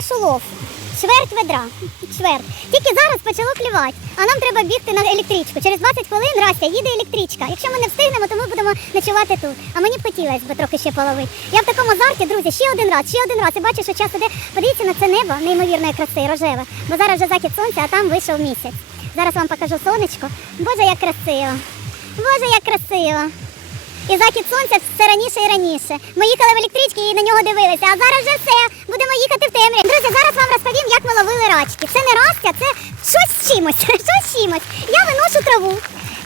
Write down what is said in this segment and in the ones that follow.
наш улов. Чверть ведра. Чверть. Тільки зараз почало клювати, а нам треба бігти на електричку. Через 20 хвилин Растя їде електричка. Якщо ми не встигнемо, то ми будемо ночувати тут. А мені б хотілося б трохи ще половити. Я в такому азарті, друзі, ще один раз, ще один раз. І бачу, що час іде. Подивіться на це небо, неймовірної краси, рожеве. Бо зараз вже захід сонця, а там вийшов місяць. Зараз вам покажу сонечко. Боже, як красиво. Боже, як красиво. І захід сонця все раніше і раніше. Ми їхали в електричці і на нього дивилися, а зараз вже все. Будемо їхати в темряві. Друзі, зараз вам розповім, як ми ловили рачки. Це не растя, це щось з чимось. Щось чимось. Я виношу траву.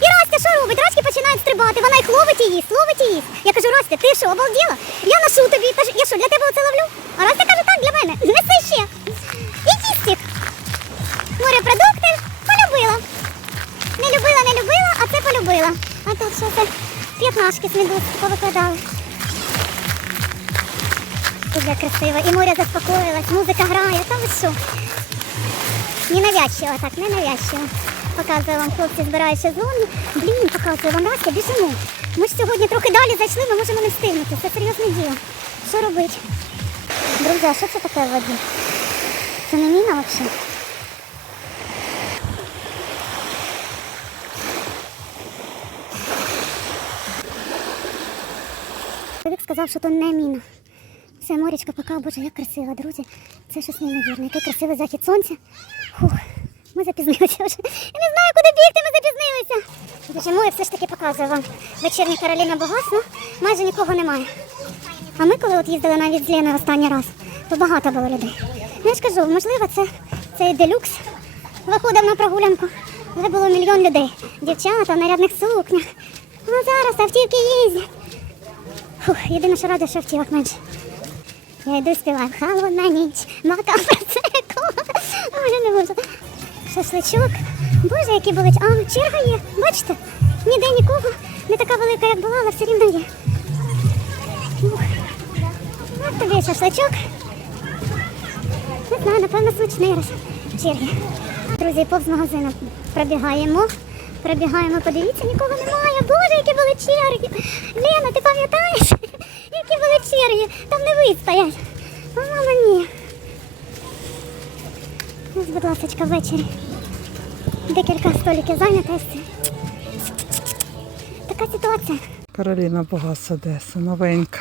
І Растя що робить? Рачки починають стрибати, вона їх ловить їсть, ловить їсть. Я кажу, Растя, ти що, обалділа? Я ношу тобі. Та Я що, для тебе оце ловлю? А Растя каже, так, для мене. Неси ще. І їх. Морепродукти полюбила. Не любила, не любила, а це полюбила. А тут що це? П'ятнашки з повикладали. Дуже красиво. І море заспокоїлось, музика грає, та ви що? Не навязчиво так, не навязчиво. Показую вам, хлопці збирають шезлонги. Блін, показую вам Растя, біжимо. Ми ж сьогодні трохи далі зайшли, ми можемо не встигнути. Це серйозне діло. Що робити? Друзі, а що це таке в воді? Це не міна взагалі? Чоловік сказав, що то не міна. Все, морячка пока, боже, як красиво, друзі. Це щось неймовірне. Який красивий захід сонця. Фух, ми запізнилися вже. Я не знаю, куди бігти, ми запізнилися. Біжимо, я все ж таки показую вам. Вечірня Кароліна Богасна, майже нікого немає. А ми, коли от їздили навіть з Леною останній раз, то багато було людей. Ну, я ж кажу, можливо, це цей делюкс виходив на прогулянку. Вже було мільйон людей. Дівчата в нарядних сукнях. А зараз автівки їздять. Фух, єдине, що рада, що автівок менше. Я йду співаю холодна ніч, мака просеку. Боже, не можу. Шашличок. Боже, які були. А, черга є. Бачите? Ніде нікого. Не така велика, як була, але все рівно є. От тобі шашличок. Не знаю, напевно, смачний раз. Черги. Друзі, повз магазину пробігаємо. Пробігаємо, подивіться, нікого немає. Боже, які були черги. Лена, ти пам'ятаєш? Які черги? Там не вистоять. А мама ні. Ось, будь ласка, ввечері. Декілька столиків зайнятості. Така ситуація. Кароліна Богас Одеса, новенька.